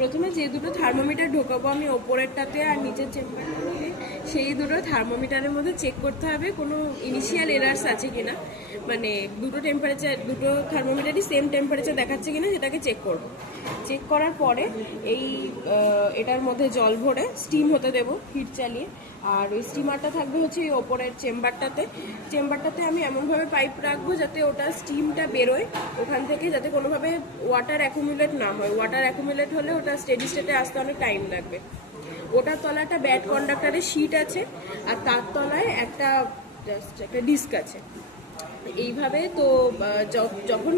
প্রথমে যে দুটো থার্মোমিটার ঢোকাবো আমি ওপরেরটাতে আর নিচের চেম্বারটাতে, সেই দুটো থার্মোমিটারের মধ্যে চেক করতে হবে কোনো ইনিশিয়াল এরার্স আছে কিনা, মানে দুটো থার্মোমিটারই সেম টেম্পারেচার দেখাচ্ছে কিনা সেটাকে চেক করব। চেক করার পরে এটার মধ্যে জল ভরে স্টিম হতে দেবো হিট চালিয়ে। আর ওই স্টিমারটা থাকবে হচ্ছে এই ওপরের চেম্বারটাতে আমি এমনভাবে পাইপ রাখবো যাতে ওটা স্টিমটা বেরোয় ওখান থেকে, যাতে কোনোভাবে ওয়াটার অ্যাকুমুলেট না হয়। ওয়াটার অ্যাকুমুলেট হলে ওটা স্টেডি স্টেটে আসতে অনেক টাইম লাগবে। ওটার তলায় একটা ব্যাড কন্ডাক্টরের শিট আছে, আর তার তলায় একটা ডিস্ক আছে। এইভাবে তো যখন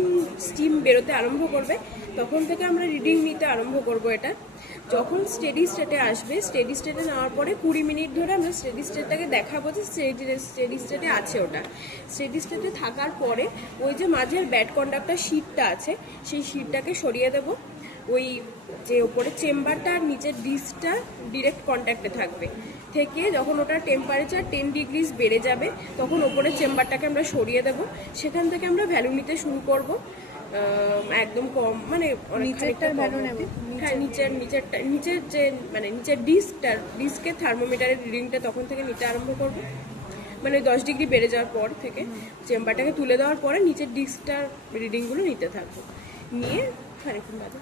স্টিম বেরোতে আরম্ভ করবে তখন থেকে আমরা রিডিং নিতে আরম্ভ করব। এটা যখন স্টেডি স্টেটে আসবে, স্টেডি স্টেটে নেওয়ার পরে 20 মিনিট ধরে আমরা স্টেডি স্টেটটাকে দেখাবো যে স্টেডি স্টেটে আছে। ওটা স্টেডি স্টেটে থাকার পরে ওই যে মাঝের ব্যাড কন্ডাক্টর শিটটা আছে সেই শিটটাকে সরিয়ে দেবো। ওই যে ওপরে চেম্বারটা আর নিচের ডিস্কটা ডিরেক্ট কন্ট্যাক্টে থাকবে, থেকে যখন ওটার টেম্পারেচার 10 ডিগ্রিজ বেড়ে যাবে তখন ওপরের চেম্বারটাকে আমরা সরিয়ে দেবো। সেখান থেকে আমরা ভ্যালু নিতে শুরু করব, একদম কম, মানে নিচেরটার ভ্যালু নেব। হ্যাঁ, নিচের যে মানে নিচের ডিস্কের থার্মোমিটারের রিডিংটা তখন থেকে নিতে আরম্ভ করব। মানে 10 ডিগ্রি বেড়ে যাওয়ার পর থেকে চেম্বারটাকে তুলে দেওয়ার পরে নিচের ডিস্কটার রিডিংগুলো নিতে থাকবো। নিয়ে খানিকক্ষণ বাদে